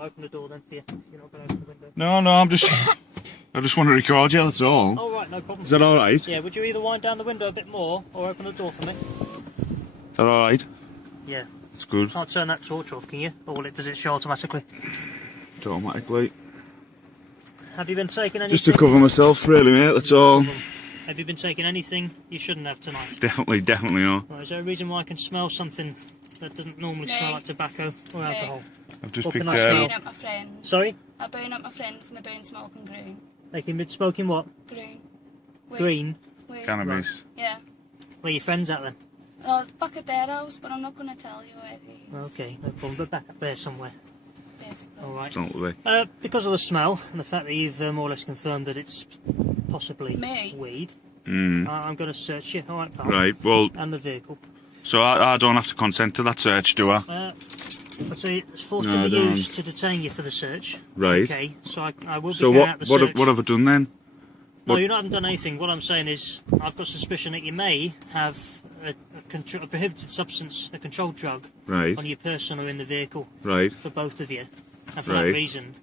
I'll open the door then for you. You're not going to open the window. No, I just want to record you, that's all. All right, no problem. Is that alright? Yeah, would you either wind down the window a bit more or open the door for me? Is that alright? Yeah. It's good. Can't turn that torch off, can you? Or will it, does it show automatically? Automatically. Have you been taking anything? Just to cover myself, really, mate, that's all. Have you been taking anything you shouldn't have tonight? Definitely not. Right, is there a reason why I can smell something that doesn't normally smell like tobacco or alcohol? I've just What picked can I smell? Been at my friends. Sorry? I've been at my friends and they've been smoking green. They can be smoking what? Green. Weed. Green? Weed. Cannabis. Yeah. Where are your friends at then? Oh, back at their house, but I'm not going to tell you where it is. Okay, no problem. But back up there somewhere. Basically. Alright. Don't they? Because of the smell and the fact that you've more or less confirmed that it's possibly weed, I'm going to search you. Alright, pal. Right, well, And the vehicle. so I don't have to consent to that search, do I? I'd say force No, can be I don't. used to detain you for the search. Right. Okay, so I will be So carrying out the search. what have I done then? No, what- you haven't done anything. What I'm saying is, I've got suspicion that you may have a prohibited substance, a controlled drug, Right. on your person or in the vehicle Right. for both of you. And for Right. that reason,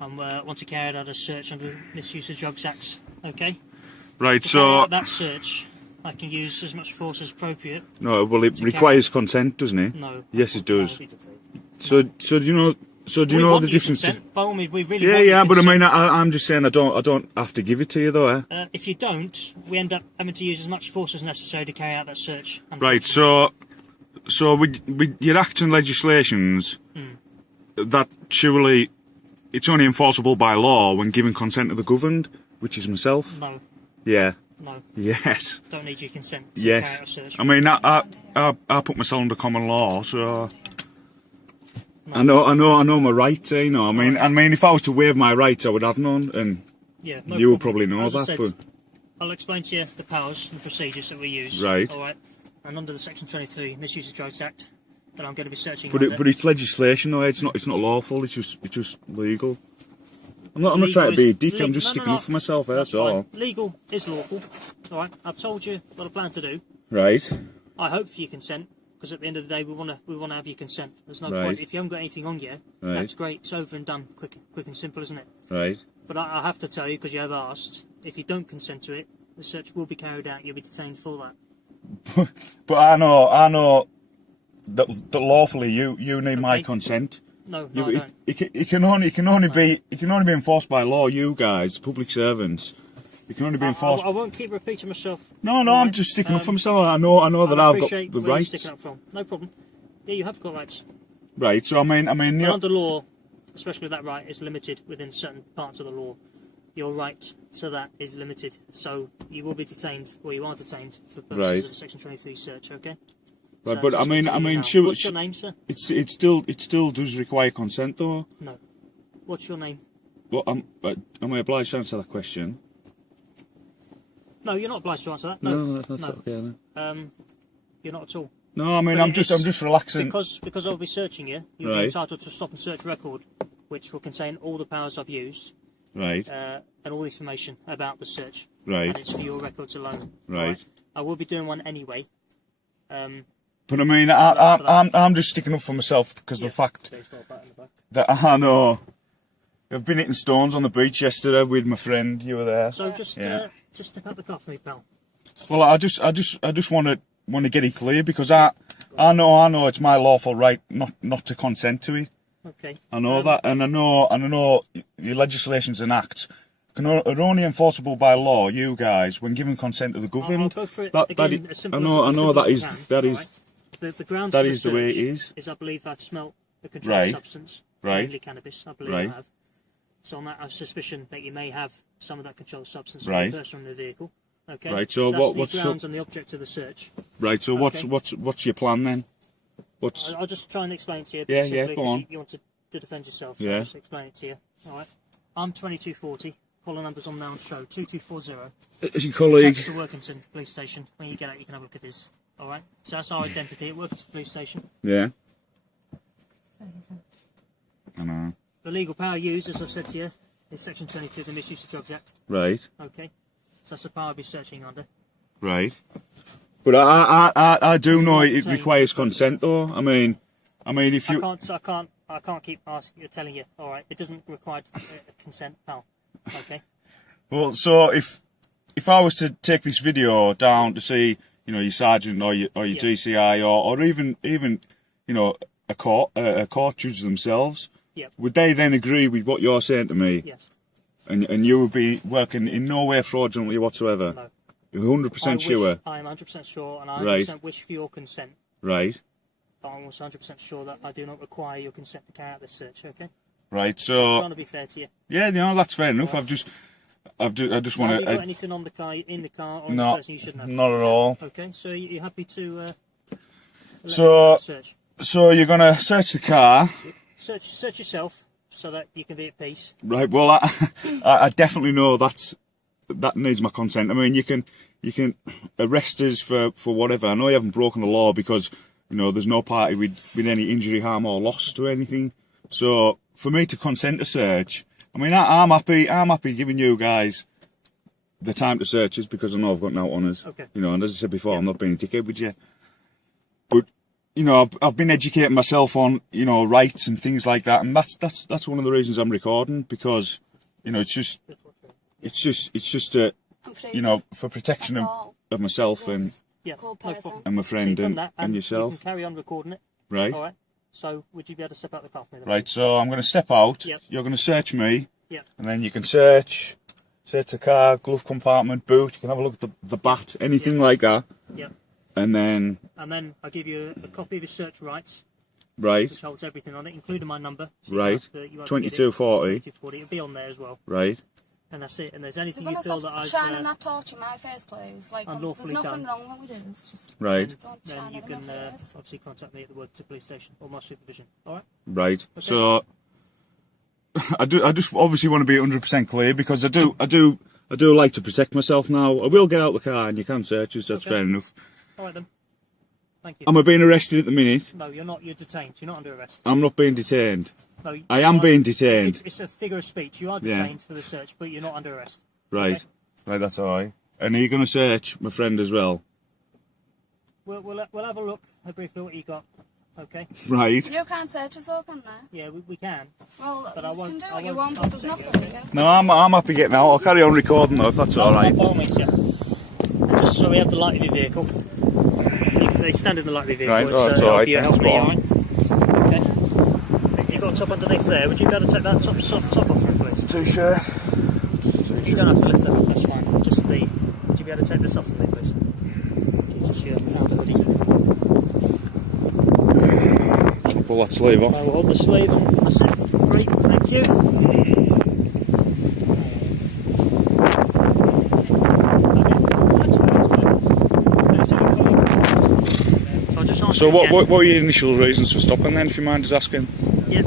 I want to carry out a search under the Misuse of Drugs Act. Okay? Right, To carry so... out that search, I can use as much force as appropriate. No, well, it requires consent, doesn't it? No. Yes, it does. No. So do you know... So do you We know want the your difference? consent. By all means, we really Yeah, want your yeah, but I consent. mean, I'm just saying I don't have to give it to you, though, eh? If you don't, we end up having to use as much force as necessary to carry out that search. Right, so with your acts and legislations, that surely it's only enforceable by law when given consent to the governed, which is myself. No, Yeah. no, Yes. don't need your consent to carry out a Yes. search. I mean, I put myself under common law, so I know my rights. You know, I mean, if I was to waive my rights, I would have none, and Yeah, no you would problem. probably know As I that. said, But I'll explain to you the powers and the procedures that we use. Right. All right. And under the Section 23 Misuse of Drugs Act, that I'm going to be searching. but it's legislation, though. It's not lawful. It's just legal. I'm not trying to be a dick. I'm just sticking up for myself. That's all. Legal is lawful. All right. I've told you what I plan to do. Right. I hope for your consent, because at the end of the day, we want to have your consent. There's no Right. point if you haven't got anything on you. Right. That's great. It's over and done. Quick and simple, isn't it? Right. But I have to tell you, because you have asked, if you don't consent to it, the search will be carried out. You'll be detained for that. But I know that lawfully you need my consent. No, I don't. It can only be enforced by law. You guys, public servants, it can only be enforced. I won't keep repeating myself. No, All I'm right? just sticking up for myself. I know that I've got appreciate the where you're rights. sticking up from. No problem. Yeah, you have got rights. Right. So I mean, But you under law, especially that right is limited within certain parts of the law. Your right to that is limited, so you will be detained, or you are detained for purposes Right. of a Section 23 search. Okay. Right, So but that's I mean, up to you now. sure, What's your name, sir? it still does require consent, though. No. What's your name? Well, am I obliged to answer that question? No, you're not obliged to answer that. No, that's no. okay. Then. You're not at all. No, I mean, But I'm just relaxing. Because I'll be searching you. You'll be Right. entitled to a stop and search record, which will contain all the powers I've used. Right. And all the information about the search. Right. And it's for your records alone. Right. I will be doing one anyway. But I mean, I'm just sticking up for myself because the fact Baseball bat in the back. that I know I've been hitting stones on the beach yesterday with my friend. You were there. So just Yeah. step out the car for me, pal. Well, I just want to get it clear because I know it's my lawful right not to consent to it. Okay. I know that, and I know your legislations and acts are only enforceable by law. You guys, when given consent to the I'll government, go for it that again, is, as I simple know as that I is can, that all is right? The grounds that for is the way it search is. I believe I've smelt a controlled Right. substance, Right. mainly cannabis. I believe Right. I have. So on that, I have suspicion that you may have some of that controlled substance on Right. the person in the vehicle. Okay. Right, so that's what's the your- grounds and the object of the search? Right. So Okay. what's your plan then? What's I'll just try and explain to you. Yeah, simply yeah, go because on. You want to defend yourself. Yeah. I'll just explain it to you. All right. I'm 2240. Caller numbers on now on show 2240. as your colleague? Attached to Workington Police Station. When you get out, you can have a look at this. All right. So that's our identity at Workington Police Station. Yeah. I know. The legal power used, as I've said to you, is Section 22 of the Misuse of Drugs Act. Right. Okay. So that's the power I'll be searching under. Right. But I do know it requires consent, though. I mean, if you I can't I can't keep telling you. All right, it doesn't require consent, pal. Okay. Well, so if I was to take this video down to see, you know, your sergeant or your GCI or even you know a court judge themselves, would they then agree with what you're saying to me? Yes. And you would be working in no way fraudulently whatsoever? No. You're 100% sure? I am 100% sure, and I 100% wish for your consent. Right. But I'm also 100% sure that I do not require your consent to carry out this search, okay? Right, so... I'm trying to be fair to you. Yeah, no, that's fair enough. Right. I just want to... Have you got anything on the car, in the car, or no, the person you shouldn't have? Not at all. Okay, so you're happy to... search? So you're going to search the car? Search yourself, so that you can be at peace. Right, well, I definitely know that needs my consent. I mean, you can arrest us for whatever. I know you haven't broken the law because, you know, there's no party with any injury, harm or loss to anything. So for me to consent to search, I mean, I'm happy giving you guys the time to search us because I know I've got no on us. Okay. You know, and as I said before, I'm not being a dickhead with you. But you know, I've been educating myself on, you know, rights and things like that, and that's one of the reasons I'm recording, because, you know, it's just you know, for protection of myself and my friend and yourself. You can carry on recording it. Right. All right. So would you be able to step out the car for me? Right. So I'm going to step out. Yep. You're going to search me. Yeah. And then you can search the car, glove compartment, boot. You can have a look at the bat, anything like that. Yeah. And then I give you a copy of your search rights. Right. Which holds everything on it, including my number. So right. 2240. 2240. It'll be on there as well. Right. And that's it. And there's anything you feel that I've shining that torch in my face, please. Like, unlawfully there's nothing done. wrong with what we do. It's just right. Then you can obviously contact me at the Worthington Police Station or my supervision. All right. Right. Okay. So I just obviously want to be 100% clear, because I do like to protect myself now. I will get out the car and you can search us. That's fair enough. All right then. Thank you. Am I being arrested at the minute? No, you're not. You're detained. You're not under arrest. I'm not being detained. No, I am being detained. It's a figure of speech. You are detained for the search, but you're not under arrest. Right. Okay? Right, that's all right. And are you going to search my friend as well? We'll have a look briefly what you got. Okay. Right. You can't search us all, can they? Yeah, we can. Well, but you can do what you want, but there's nothing. No, I'm happy getting out. I'll carry on recording though, if that's all right. By all means, yeah. And just so we have the light of your vehicle. They stand in the light of your vehicle. Right, that's all right. Help me, all right? Okay. You've got a top underneath there. Would you be able to take that top off for me, please? T-shirt. You don't have to lift that up, that's fine. Just would you be able to take this off for me, please? Just your outer hoodie. Pull that sleeve off. I will hold the sleeve on. That's it. Great, thank you. So what were your initial reasons for stopping then, if you mind us asking? Yeah,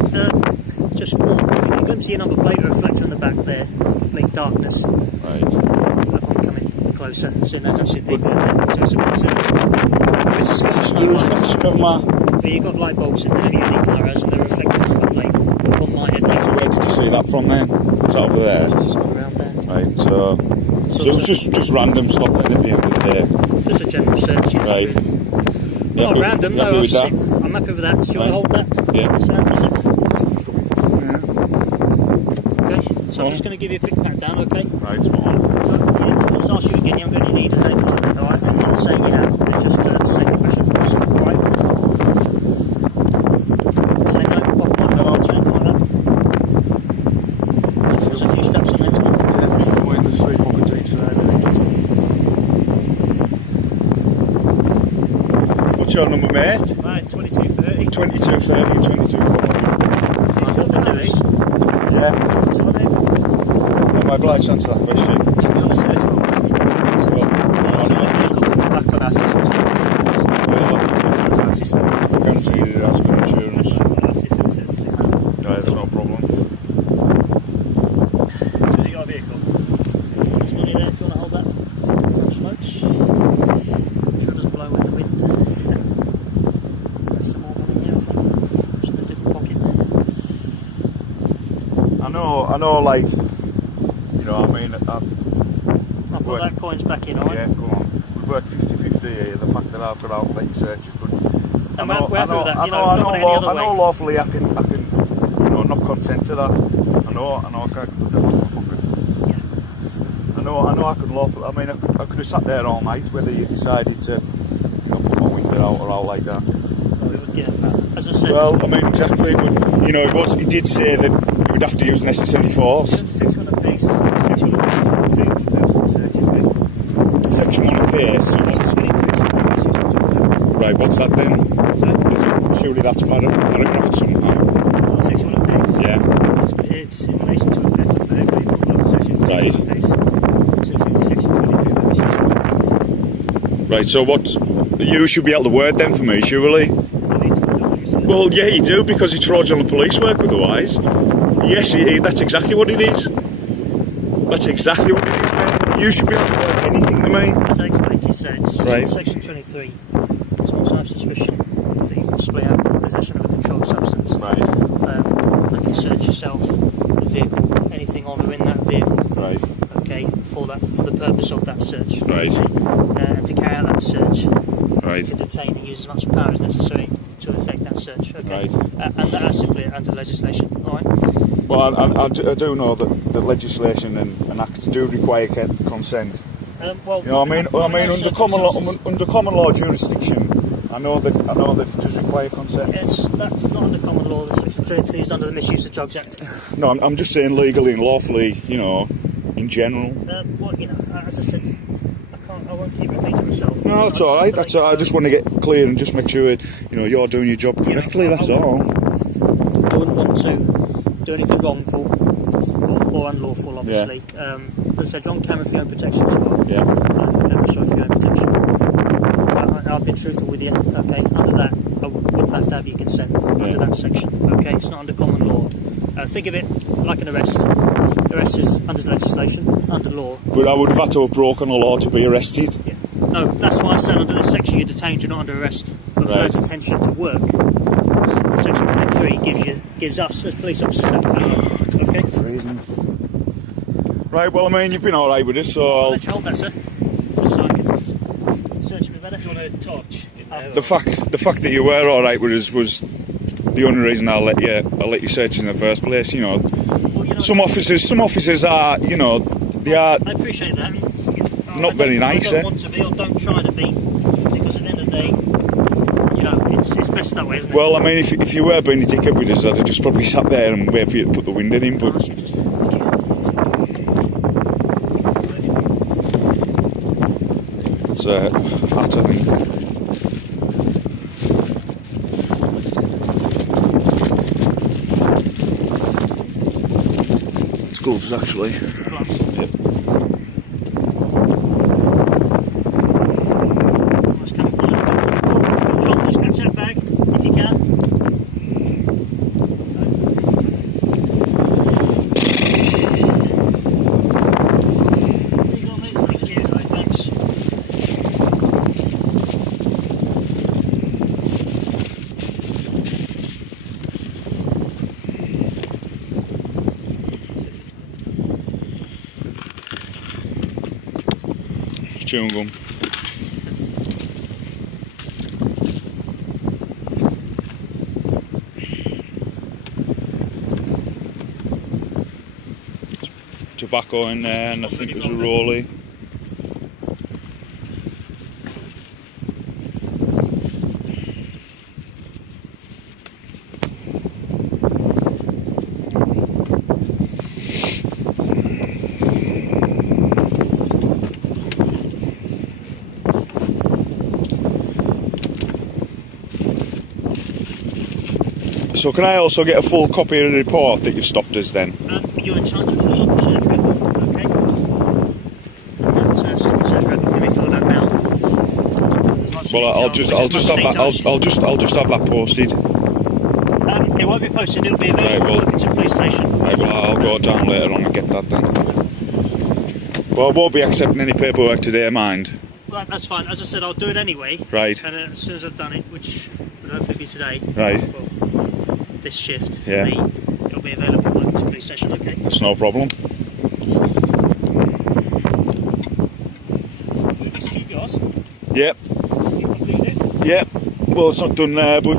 just caught. If you can glimpse your number plate reflector on the back there, complete darkness. Right. I'm coming closer, so there's actually people in there, so it's a bit silly. It's a special the reflection of my... But you've got light bulbs in there, any car has, and they're reflected on the plate on my headlight. So where did you see that from then? Was that over there? Just around there. Right, so it was just random stop then at the end of the day? Just a general search, you know, right. Really. Not random, no, I'm happy with that. Do you want to hold that? Yeah. So, okay, so I'm just going to give you a quick pat down, okay? Right, spot on. Just ask you again, you haven't got any need or anything like that, alright? I'm not saying you have, it's just a safety question for yourself, alright? Say no, pop up, no, anything like that. There's a few steps on next time. Yeah, I'm waiting to sleep on the teeth there. What's your number, mate? Right, 2230. 2230, 2240. Yeah. Am I obliged to answer that question? Can we on a search for back on our system. I can see that that's good insurance. Right, that's no problem. So has he got a vehicle? There's money there if you want to hold that. Some notes. Sure doesn't blow in the wind. There's some more money here, I think. Just in a different pocket there. I know, like, you know, I mean, I'll put that coins back in, alright? Yeah, go on. We work 50-50 here, the fact that I've got out late searches, but we're happy with that. I know lawfully I can consent to that. I know I could I could lawful. I mean, I could have sat there all night whether you decided to, you know, put my window out or out like that. As I said. Well, I mean, exactly, but you know, he did say that you would have to use necessary force. Section 1 apace, section 1 apace, Section 1 apace. Right, what's that then? Surely that's paragraphed somehow. Section 1 apace? Yeah. It's in relation to effective burglary, section 2 Right. apace. Section 23, Right, so what? You should be able to word them for me, surely? Well, yeah, you do, because it's fraudulent police work otherwise. Yes, that's exactly what it is. That's exactly what it is, mate. You should be able to word anything to me. Section 86, right. Section 23. Someone have suspicion that you possibly have possession of a controlled substance. Right. They can search yourself, the vehicle, anything on or in that vehicle. Right. Okay, for the purpose of that search. Right. And to carry out that search, right. you can detain and use as much power as necessary to effect that search. Okay. Right. And that's simply under legislation. All right. Well, I do know that the legislation and acts do require consent. Well, you know, I mean, under common law jurisdiction, I know that it does require consent. That's not under common law. The Section 23 is under the Misuse of Drugs Act. No, I'm just saying legally and lawfully, you know, in general. Well, you know, as I said, I won't keep repeating myself. No, that's all right. That's all right. I just want to get clear and just make sure, you know, you're doing your job correctly. That's all. I wouldn't want to do anything wrongful or unlawful, obviously. Yeah. As I said, you're on camera for your own protection as well. Yeah. Camera for your own protection. I've been truthful with you. Okay. Under that, I wouldn't have to have your consent. Under that section. Okay. It's not under common law. Think of it like an arrest. Arrest is under legislation, under law. But I would have had to have broken a law to be arrested. Yeah. No, that's why I said under this section you're detained, you're not under arrest. But for detention to work, section 23 gives us as police officers that power. Okay. Reason. Right. Well, I mean, you've been all right with this, so I'll let you hold that, sir. Just so I can search a bit better. Do you want a torch? The fact that you were all right with us was the only reason I'll let you search in the first place. You know, well, you know, some officers are, you know, they are. I appreciate that. Not very nice. I don't want to be, or don't try to be, because at the end of the day, you know, it's best that way, isn't it? Well, I mean, if you were being a dickhead with us, I'd have just probably sat there and wait for you to put the window in. But it's a hat, I think. It's gloves, actually. Yep. Chewing gum. Tobacco in there, and I think there's a rollie. So can I also get a full copy of the report that you've stopped us then? You're entitled to a stop and search record, okay? Stop and search record can be filled out now. Well, I'll just have that posted. It won't be posted. It'll be available at the police station. Right, well, I'll go down later on and get that then. Well, I won't be accepting any paperwork today, mind. Well, that's fine. As I said, I'll do it anyway. Right. And as soon as I've done it, which will hopefully be today. Right. Well, this shift for yeah. me, it'll be available at the police station, okay? That's no problem. This is yours? Yep. Yep. Well, it's not done there, but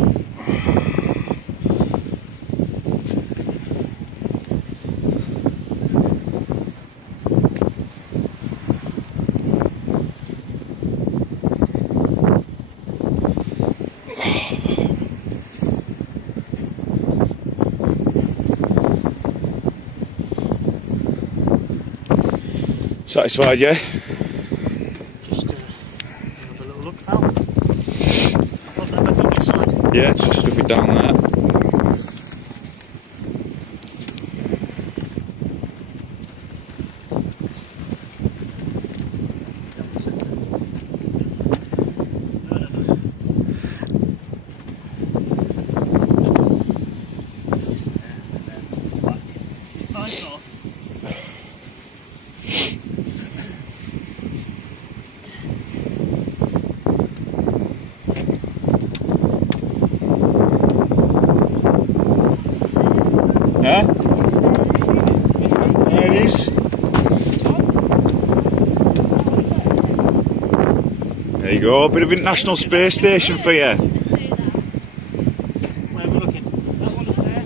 Satisfied, yeah? Just another little look out. I'll put that back on your side. Yeah, just stuff it down there. Huh? There it is. There you go, a bit of International Space Station for you. Where are we looking? That one up there.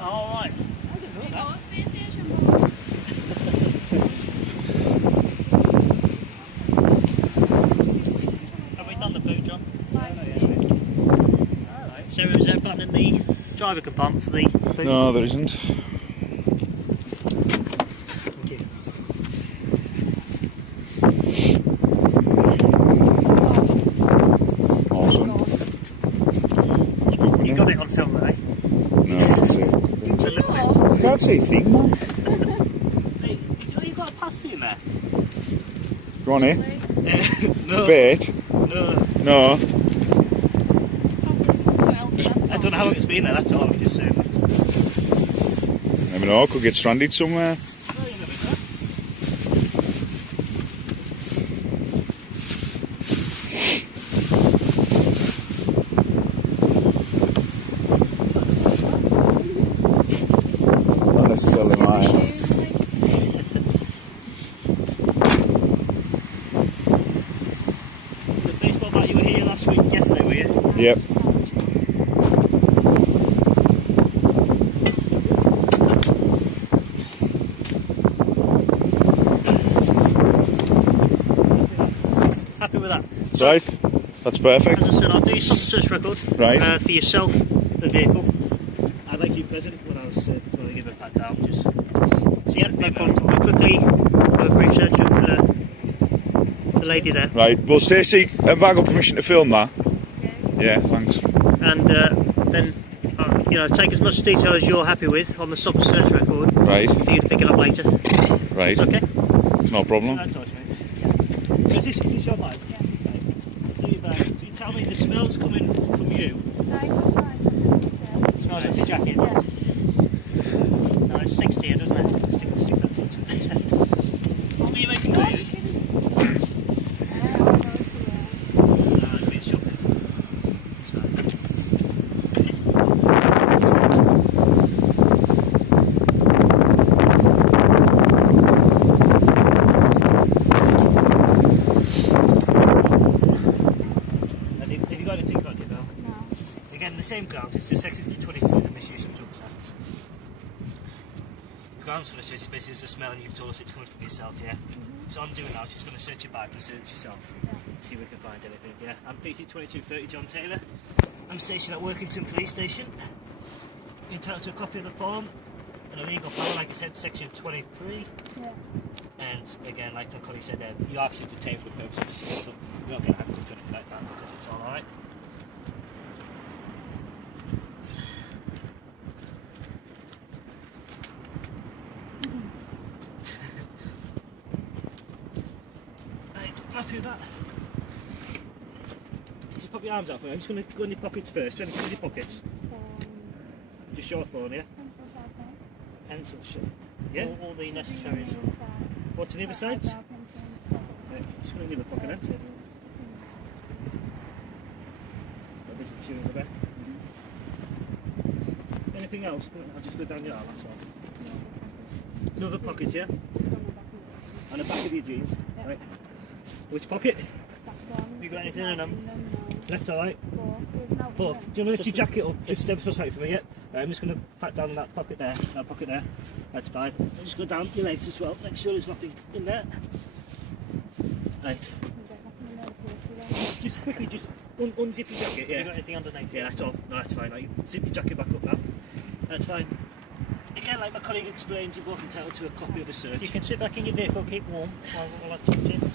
Oh, alright. There you go, space station. Have we done the boot, John? Alright. So is there a button in the driver compartment for the boot? No, there isn't. Thank you. Awesome. You got it on film, right? No, that's it. It's a little bit. I can't say a thing, man. Hey, did you know you got a pass in there? Go on, eh? No. Bait? No. No. I don't know how long it's been there, that's all I'm just saying. Never know, could get stranded somewhere. Oh, you never know. Not necessarily mine. The baseball bat, you were here last week, yesterday, were you? Yep. Happy with that? Right, that's perfect. As I said, I'll do your stop and search record. Right. For yourself, the vehicle. I'd like you present when I was going to give a pat down. Just So yeah, no problem. We'll quickly have a brief search of the lady there. Right, well Stacey, have I got permission to film that? Yeah, thanks. And then, you know, take as much detail as you're happy with on the stop and search record Right, for you to pick it up later. right. Okay? It's no problem. that touch, mate. Is this your bike? Yeah. Right. Do your bag. So you tell me the smell's coming from you. Smells like your jacket. No, it's 60 here, doesn't it? Stick that to it. What were you making clear? It's a bit shopping. It's fine. Have you got anything on you now? Again, the same ground. It's just section 23, the misuse of drugs act. The grounds for the search is basically the smell, and you've told us it's coming from yourself, yeah? So I'm doing now, she's going to search your bag and search yourself. See if we can find anything, yeah? I'm PC 2230 John Taylor. I'm stationed at Workington Police Station. You're entitled to a copy of the form, an illegal power, like I said, section 23. And again, like my colleague said, you are actually detained for the purpose of the search, but you're not getting handcuffed or anything like that because it's alright. Right, happy with that? Just pop your arms out for me. I'm just going to go in your pockets first. Do anything in your pockets? Just show a phone, yeah? Pencil sharp. Yeah? All the necessaries. What's on the other side? Right, just going to leave a pocket then. Got this chewing the back. Anything else? I'll just go down your arm, that's all. Another pocket, yeah? On the back of your jeans. Right. Which pocket? You got anything in them? Left or right? Both. Do you want to lift your jacket up just ever so slightly for me, yeah? Right, I'm just going to pat down that pocket there. That's fine. I'll just go down your legs as well. Make sure there's nothing in there. Right. Just quickly, just unzip your jacket, yeah? You got anything underneath? Yeah, that's all. No, that's fine. Right, zip your jacket back up now. That's fine. Again, like my colleague explains, you're both entitled to a copy of the search. You can sit back in your vehicle, keep warm while I tucked in.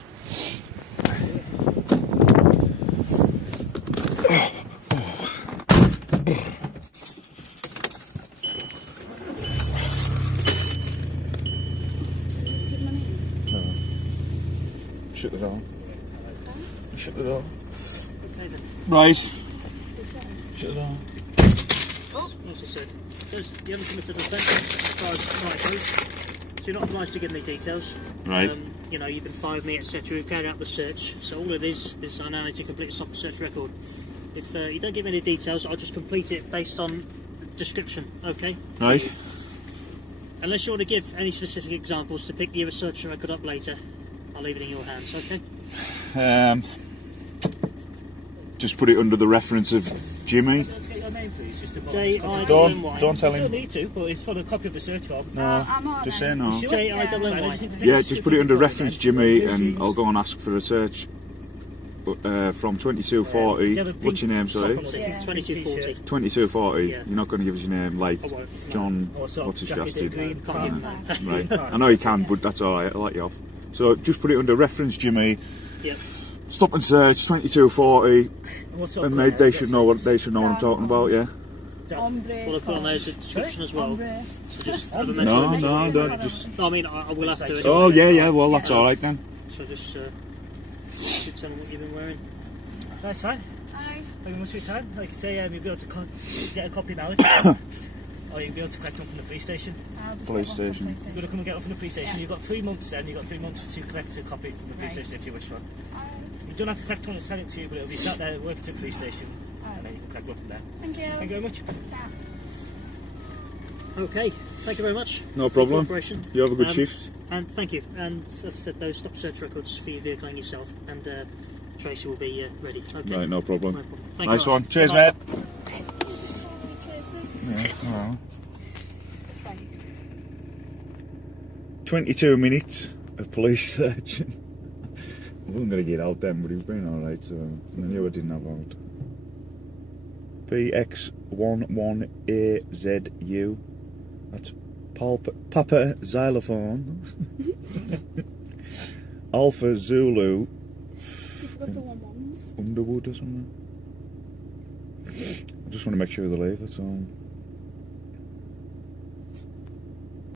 Shut the door. Shut the door. Right. Shut the door. Oh, as I said, you haven't committed an offence as far as right goes, so you're not obliged to give any details. Right. You know, you've been fired me, etc. We've carried out the search, so all it is I now need to complete a stop and search record. If you don't give any details, I'll just complete it based on description, okay? Right. Unless you want to give any specific examples to pick your search record up later, I'll leave it in your hands, okay? Just put it under the reference of Jimmy. Let's get your name, please. Just to Don't tell You don't him. need to, but it's for the copy of the search form. No, I'm alright. just say no. Sure? J-I-N-Y. Yeah, just put it under reference Jimmy, and I'll go and ask for a search. From 2240. What's your name? Sorry. 2240. 2240. Yeah. You're not going to give us your name like I won't. John. Or sort of What's his jacket shasty? green, Can't give him that. Right. I know you can, but that's alright. I'll let you off. So just put it under reference Jimmy. Yep. Stop and search 2240, What sort of and colour? they should know what I'm talking about. Yeah. Ombre. Well, I've put on there the description as well. Ombre. So just have a mental No, image. no, don't just. No, I mean, I will have to. Anyway. Oh yeah. Well, that's alright then. So just tell me what you've been wearing. That's fine. Alright. Thank you much for your time. Like I say, you'll be able to get a copy now. Or you'll be able to collect one from the police station. I'll just Police get one station. from You're going to come and get one from the police station. Yeah. You've got 3 months then. You've got 3 months to collect a copy from the police Right. station if you wish one. Alright. You don't have to collect one that's handed to you, but it'll be sat there working to the police station. And then you can collect one from there. Thank you. Thank you very much. Okay, thank you very much. No for your problem. cooperation. You have a good shift. And thank you. And as I said, those stop search records for your vehicle and yourself. And Tracy will be ready. Okay. Right, no problem. No problem. Thank Nice you. one. Cheers, Bye. mate. Yeah, well. 22 minutes of police search. I wasn't going to get out then, but he was being alright, so I knew I didn't have out. PX11AZU. That's Papa Xylophone. Alpha Zulu. You forgot the 1-1s. Underwood or something. I just want to make sure they leave, that's all.